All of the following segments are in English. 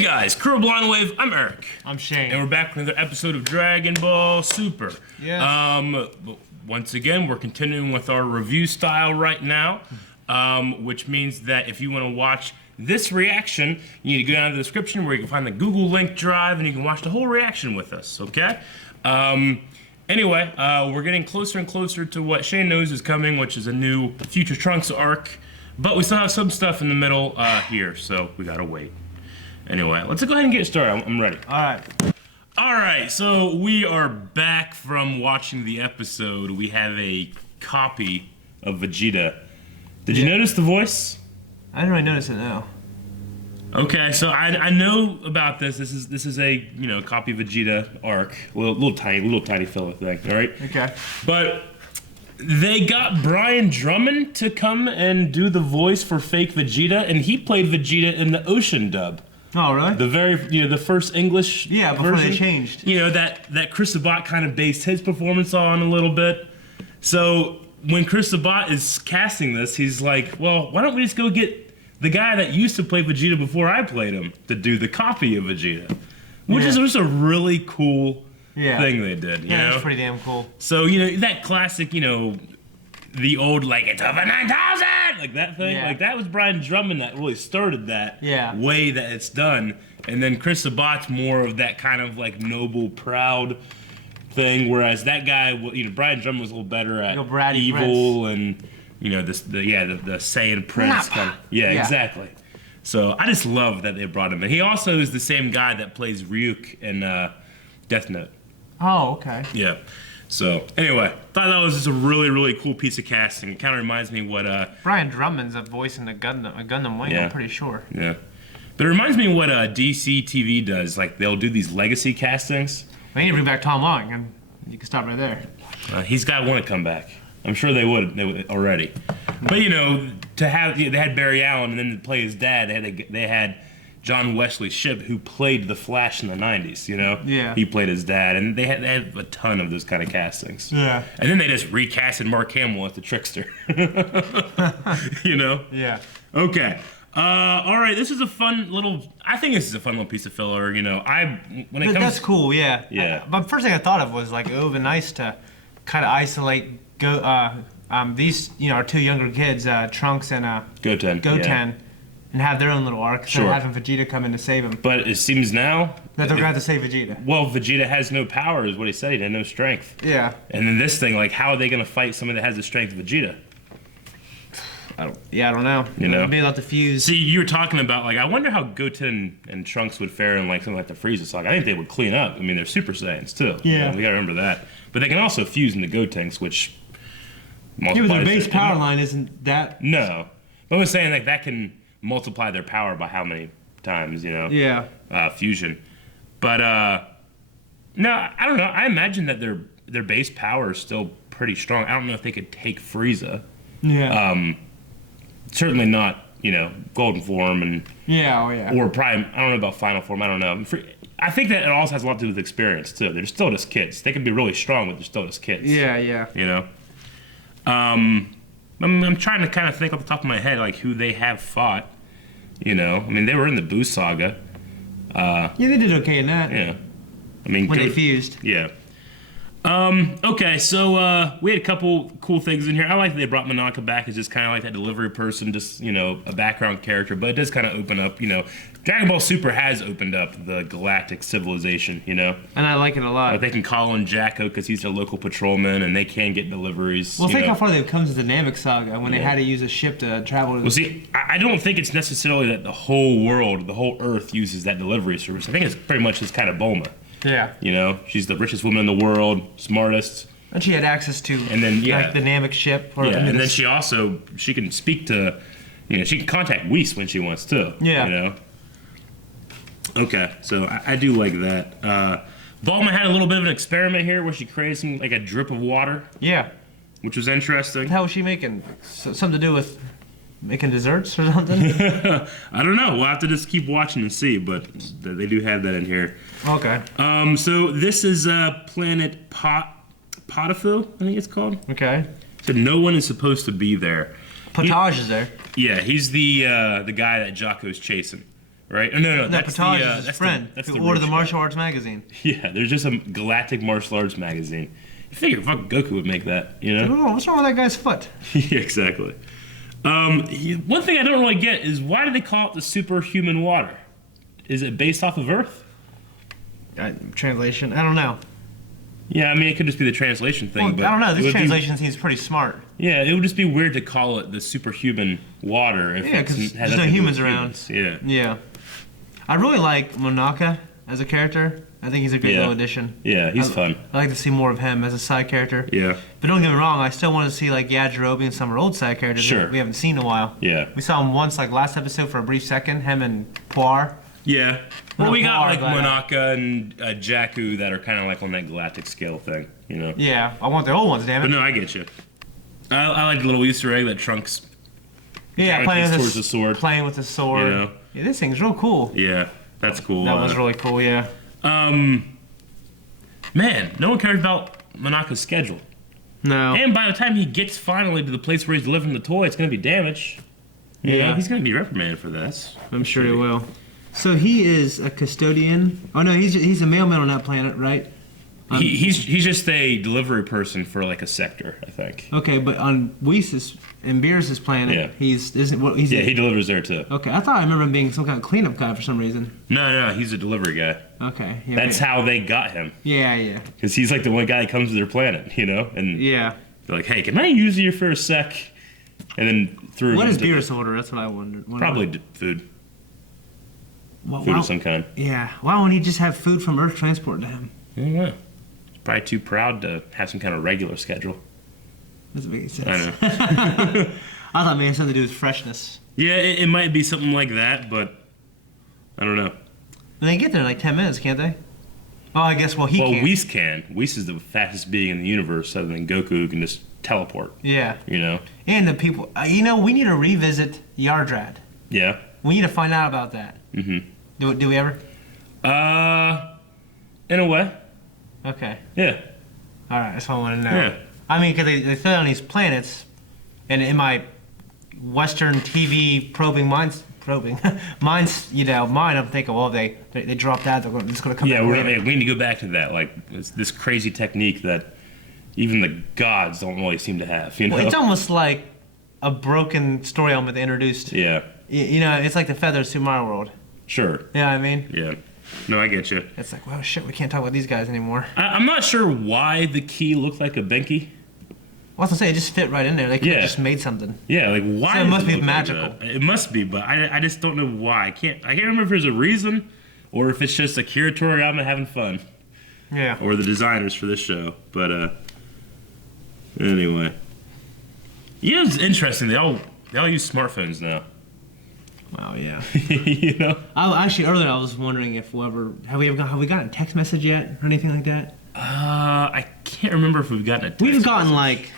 Hey guys, Crew of Blind Wave, I'm Eric. I'm Shane. And we're back with another episode of Dragon Ball Super. Yeah. Once again, we're continuing with our review style right now, which means that if you want to watch this reaction, you need to go down to the description where you can find the Google link drive and you can watch the whole reaction with us, okay? Anyway, we're getting closer and closer to what Shane knows is coming, which is a new Future Trunks arc, but we still have some stuff in the middle here, so we gotta wait. Anyway, let's go ahead and get started. I'm ready. Alright, so we are back from watching the episode. We have a copy of Vegeta. Did you notice the voice? I didn't really notice it now. Okay, so I know about this. This is a copy of Vegeta arc, little tiny filler thing. All right. Okay. But they got Brian Drummond to come and do the voice for fake Vegeta, and he played Vegeta in the Ocean dub. Oh, really? The very, the first English before version, they changed. That Chris Sabat kind of based his performance on a little bit. So when Chris Sabat is casting this, he's like, well, why don't we just go get the guy that used to play Vegeta before I played him to do the copy of Vegeta, which is just a really cool thing they did. You know? It's pretty damn cool. So that classic, the old it's over 9,000, like that thing, like that was Brian Drummond that really started that way that it's done, and then Chris Sabat's more of that kind of noble, proud thing, whereas that guy, Brian Drummond was a little better at evil and. The Saiyan Prince kind of, exactly. So I just love that they brought him in. He also is the same guy that plays Ryuk in Death Note. Oh, okay. Yeah. So anyway, thought that was just a really, really cool piece of casting. It kind of reminds me what Brian Drummond's a voice in a Gundam wing. I'm pretty sure. Yeah. But it reminds me of what DC TV does. Like they'll do these legacy castings. We need to bring back Tom Long, and you can stop right there. He's got to want to come back. I'm sure they would already. But to have they had Barry Allen and then to play his dad, they had John Wesley Shipp who played the Flash in the 90s, Yeah. He played his dad, and they had a ton of those kind of castings. Yeah. And then they just recasted Mark Hamill as the trickster. Yeah. Okay. All right, this is a fun little piece of filler, That's cool, yeah. Yeah. But first thing I thought of was it would have been nice to kind of isolate these our two younger kids, Trunks and Goten, and have their own little arc. So having Vegeta come in to save him. But it seems now that they're going to have to save Vegeta. Well, Vegeta has no power, is what he said. He had no strength. Yeah. And then this thing, how are they going to fight somebody that has the strength of Vegeta? I don't know. Maybe they'll have to fuse. See, you were talking about I wonder how Goten and Trunks would fare in something like the Frieza saga. I think they would clean up. I mean, they're Super Saiyans too. Yeah. We got to remember that. But they can also fuse into Gotenks, which. But their base power line isn't that. No, but I'm saying that can multiply their power by how many times, Yeah. Fusion. But no, I don't know. I imagine that their base power is still pretty strong. I don't know if they could take Frieza. Yeah. Certainly not, golden form and. Yeah. Or probably I don't know about final form. I don't know. I think that it also has a lot to do with experience too. They're still just kids. They can be really strong, but they're still just kids. Yeah. I'm trying to kind of think off the top of my head who they have fought. I mean they were in the Boo saga. They did okay in that. Yeah. I mean when they fused. Yeah. Okay, so we had a couple cool things in here. I like that they brought Monaka back as just kind of like that delivery person, just a background character, but it does kind of open up, Dragon Ball Super has opened up the galactic civilization, And I like it a lot. They can call in Jacko because he's a local patrolman, and they can get deliveries. Well, think how far they've come to the Namek saga when they had to use a ship to travel to. Well, see, I don't think it's necessarily that the whole world, the whole Earth uses that delivery service. I think it's pretty much just kind of Bulma. Yeah. She's the richest woman in the world, smartest. And she had access to and then, the Namek ship. And then she can speak to, she can contact Whis when she wants to. Yeah. Okay, so I do like that. Bulma had a little bit of an experiment here where she created some, a drip of water. Yeah. Which was interesting. How was she making? Something to do with making desserts or something? I don't know. We'll have to just keep watching and see, but they do have that in here. Okay. So this is planet Potiphil, I think it's called. Okay. So no one is supposed to be there. Potage is there. Yeah, he's the guy that Jocko's chasing. right? No, No, that's Pataj the is his friend that's who the ordered the rich martial guy. arts magazine. Yeah, there's just a Galactic martial arts magazine. You figure fucking Goku would make that, you know? Oh, what's wrong with that guy's foot? Yeah, exactly. One thing I don't really get is why do they call it the superhuman water? Is it based off of Earth? Translation, I don't know. Yeah, I mean, it could just be the translation thing. Well, but I don't know. it This would be- translation seems pretty smart. yeah, it would just be weird to call it the superhuman water. If Yeah, it's- 'cause it had there's no nothing to do humans with around. Yeah. Yeah. I really like Monaka as a character. I think he's a great Yeah. little addition. Yeah, he's I- fun. I like to see more of him as a side character. Yeah. But don't get me wrong, I still want to see like Yajirobe and some of our old side characters Sure. that we haven't seen in a while. Yeah. We saw him once, like last episode for a brief second, him and Poir. Yeah. Well, No, we got like Poir, Monaka and Jakku that are kind of like on that galactic scale thing, you know? Yeah, I want the old ones, damn But it. no, I get you. I like the little Easter egg that Trunks. Yeah, gravitates playing with towards the sword. Playing with the sword. You know? Yeah, this thing's real cool. Yeah, that's cool. That was really cool, yeah. Man, no one cares about Monaka's schedule. No. And by the time he gets finally to the place where he's delivering the toy, it's going to be damaged. You know, Yeah. he's going to be reprimanded for this. I'm sure he will. So he is a custodian. Oh no, he's a mailman on that planet, right? He's just a delivery person for like a sector, I think. Okay, but on Whis' and Beerus' planet, Yeah. he's he delivers there too. Okay, I thought I remember him being some kind of cleanup guy for some reason. No, he's a delivery guy. Okay, yeah, That's okay. how they got him. Yeah. Because he's like the one guy that comes to their planet, you know? And Yeah. they're like, hey, can I use you for a sec? And then threw him What is into Beerus order? That's what I wondered. probably food. Why, Food of some kind. yeah. Why won't he just have food from Earth transported to him? I don't know. He's probably too proud to have some kind of regular schedule. Doesn't make any sense. I know. I thought maybe it had something to do with freshness. Yeah, it might be something like that, but I don't know. And they get there in like 10 minutes, can't they? Oh, I guess, well, he Well, can't. Whis can. Whis is the fastest being in the universe, other than Goku, who can just teleport. Yeah. You know? And the people, we need to revisit Yardrad. Yeah. We need to find out about that. Mm-hmm. Do we ever? In a way. Okay. Yeah. All right, that's what I want to know. Yeah. I mean, because they fit on these planets, and in my Western TV minds, mind, I'm thinking, well, they dropped that, they're just going to come Yeah, back we later. need to go back to that. Like, it's this crazy technique that even the gods don't really seem to have, you know? Well, it's almost like a broken story element they introduced. Yeah. It's like the feathers to my world. Sure. You know what I mean? Yeah. No, I get you. It's like, well, shit, we can't talk about these guys anymore. I'm not sure why the key looked like a Benki. Well, I was gonna say, it just fit right in there. They could have Yeah. just made something. Yeah, like why? So it does must be look like magical. that? It must be, but I just don't know why. I can't remember if there's a reason, or if it's just Akira Toriyama having fun, Yeah. or the designers for this show. But anyway, yeah, it's interesting. They all use smartphones now. Wow, yeah. You know? Actually, earlier I was wondering if have we gotten a text message yet or anything like that? I can't remember if we've gotten a text We've gotten message.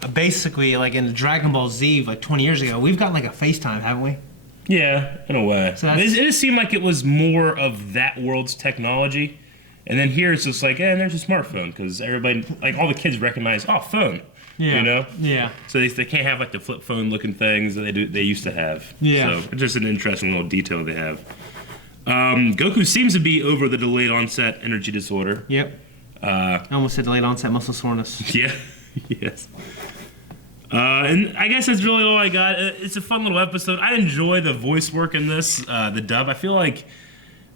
like, basically like in Dragon Ball Z like 20 years ago, we've gotten like a FaceTime, haven't we? Yeah, in a way. So But that's- it just seemed like it was more of that world's technology. And then here it's just like, there's a smartphone, because everybody, like all the kids recognize, phone. You know? Yeah. So they can't have like the flip phone looking things that they used to have. Yeah. So it's just an interesting little detail they have. Goku seems to be over the delayed onset energy disorder. Yep. I almost said delayed onset muscle soreness. Yeah. Yes. And I guess that's really all I got. It's a fun little episode. I enjoy the voice work in this, the dub. I feel like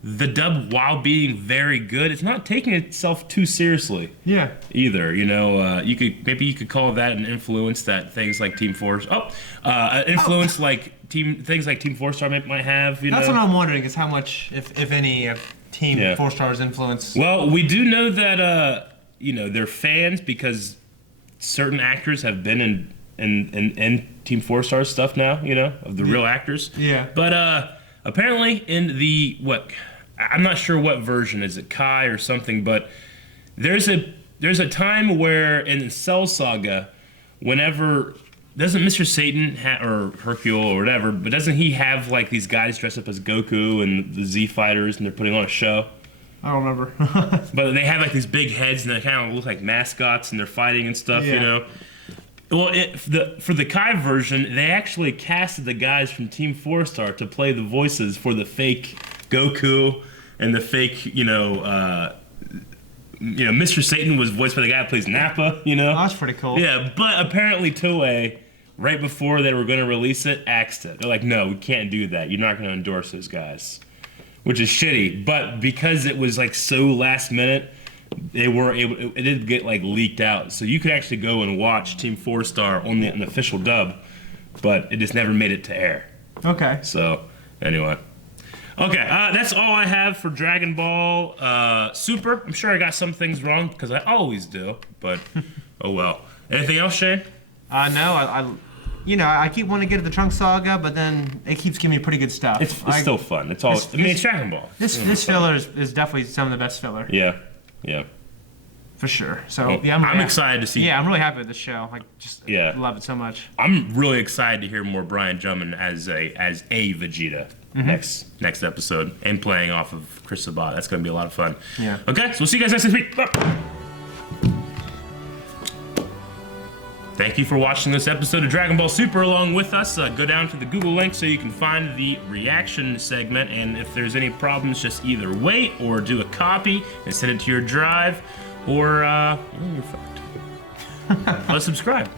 the dub, while being very good, it's not taking itself too seriously. Yeah. Either, you know, you could call that an influence that things like Team Force, influence like things like Team 4-Star might have. You That's know? what I'm wondering is how much, if any, Team Yeah. 4-Star's influence. Well, we do know that they're fans because certain actors have been in Team 4-Star stuff now. You know, of the real actors. Yeah. But apparently in the I'm not sure what version, is it Kai or something, but there's a time where in Cell Saga, whenever doesn't Mr. Satan or Hercule or whatever, but doesn't he have like these guys dressed up as Goku and the Z Fighters, and they're putting on a show? I don't remember. But they have like these big heads and they kind of look like mascots and they're fighting and stuff, Yeah. you know. Well, for the Kai version, they actually casted the guys from Team 4-Star to play the voices for the fake Goku and the fake, Mr. Satan was voiced by the guy that plays Nappa, Oh, that's pretty cool. Yeah, but apparently Toei, right before they were going to release it, axed it. They're like, no, we can't do that. You're not going to endorse those guys. Which is shitty, but because it was like so last minute, they were able. It did get like leaked out, so you could actually go and watch Team 4-Star on an official dub, but it just never made it to air. Okay. So anyway, okay, that's all I have for Dragon Ball Super. I'm sure I got some things wrong because I always do, but oh well. Anything else, Shane? No, I keep wanting to get to the Trunks saga, but then it keeps giving me pretty good stuff. It's still fun. It's all. It's Dragon Ball. This filler is definitely some of the best filler. Yeah. For sure. So Well, yeah, I'm excited to see. Yeah, I'm really happy with this show. I just love it so much. I'm really excited to hear more Brian Drummond as a Vegeta next episode and playing off of Chris Sabat. That's going to be a lot of fun. Yeah. Okay, so we'll see you guys next week. Bye. Thank you for watching this episode of Dragon Ball Super along with us. Go down to the Google link so you can find the reaction segment, and if there's any problems, just either wait or do a copy and send it to your drive, or you're fucked. Let's subscribe.